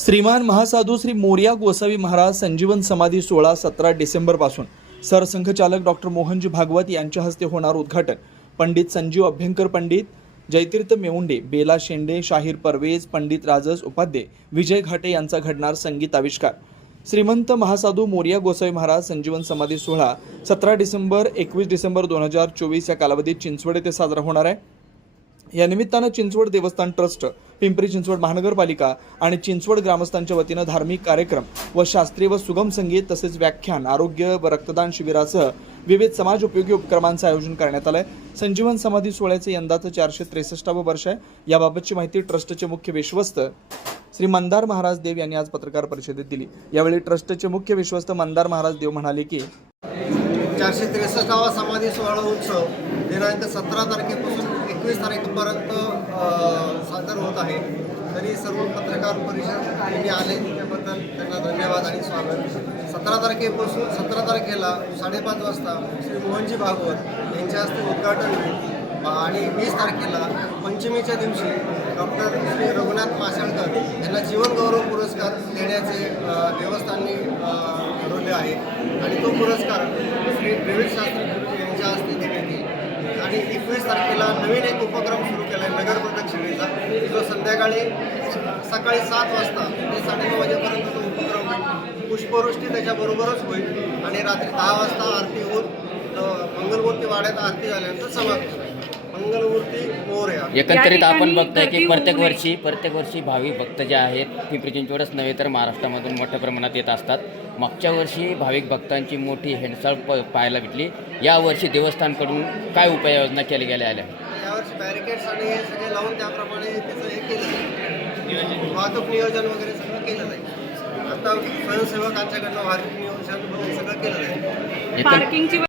श्रीमान महासाधू श्री मोरया गोसावी महाराज संजीवन समाधी सोहळा 17 डिसेंबरपासून सरसंघचालक डॉक्टर मोहनजी भागवत यांच्या हस्ते होणार उद्घाटन। पंडित संजीव अभ्यंकर, पंडित जयतीर्थ मेवुंडे, बेला शेंडे, शाहीर परवेज, पंडित राजस उपाध्ये, विजय घाटे यांचा घडणार संगीत आविष्कार। श्रीमंत महासाधू मोरया गोसावी महाराज संजीवन समाधी सोहळा 17 डिसेंबर 21 डिसेंबर 2024 या कालावधीत चिंचवड येथे साजरा होणार आहे। या निमित्तानं चिंचवड देवस्थान ट्रस्ट, पिंपरी चिंचवड महानगरपालिका आणि चिंचवड ग्रामस्थांच्या वतीनं धार्मिक कार्यक्रम व शास्त्रीय व सुगम संगीत तसेच व्याख्यान, आरोग्य व रक्तदान शिबिरासह विविध समाज उपयोगी उपक्रमांचं आयोजन करण्यात आलंय। संजीवन समाधी सोहळ्याचे यंदाचं 463वे वर्ष आहे। याबाबतची माहिती ट्रस्टचे मुख्य विश्वस्त श्री मंदार महाराज देव यांनी आज पत्रकार परिषदेत दिली। यावेळी ट्रस्टचे मुख्य विश्वस्त मंदार महाराज देव म्हणाले की 463वा समाधी सोहळा उत्सव दिनांक 17 तारखेपासून 21 तारखेपर्यंत सादर होत आहे। तरी सर्व पत्रकार परिषद यांनी आले त्याबद्दल त्यांना धन्यवाद आणि स्वागत। 17 तारखेला 5:30 वाजता श्री मोहनजी भागवत यांच्या हस्ते उद्घाटन होईल आणि 20 तारखेला पंचमीच्या दिवशी डॉक्टर श्री रघुनाथ माशेलकर यांना जीवन गौरव पुरस्कार देण्याचे देवस्थानने ठरवले आहे आणि तो पुरस्कार श्री द्रविड शास्त्री गुरुजी यांच्या हस्ते देण्यात येईल। आणि 21 तारखेला नवीन एक उपक्रम सुरू केला आहे नगर प्रदक्षिणेचा, जो संध्याकाळी सकाळी 7 वाजता ते 9:30 वाजेपर्यंत तो उपक्रम होईल। पुष्पवृष्टी त्याच्याबरोबरच होईल आणि रात्री 10 वाजता आरती होऊन मंगलमूर्ती वाड्यात आरती झाल्यानंतर समाप्त होईल। मंगलमूर्ती मोरया। एकंदरीत आपण बघतोय की प्रत्येक वर्षी भाविक भक्त जे आहेत पिंपरी चिंचवडच नव्हे तर महाराष्ट्रामधून मोठ्या प्रमाणात येत असतात। मागच्या वर्षी भाविक भक्तांची मोठी हेळसाळ पाहायला भेटली। यावर्षी देवस्थानकडून काय उपाययोजना केल्या गेल्या आहेत? यावर्षी बॅरिकेड्स आणि हे सगळे लावून त्याप्रमाणे त्याचं हे केलं जाईल, वाहतूक नियोजन वगैरे सगळं केलं जाईल। आता स्वयंसेवकांच्याकडनं वाहतूक नियोजन वगैरे सगळं केलं जाईल।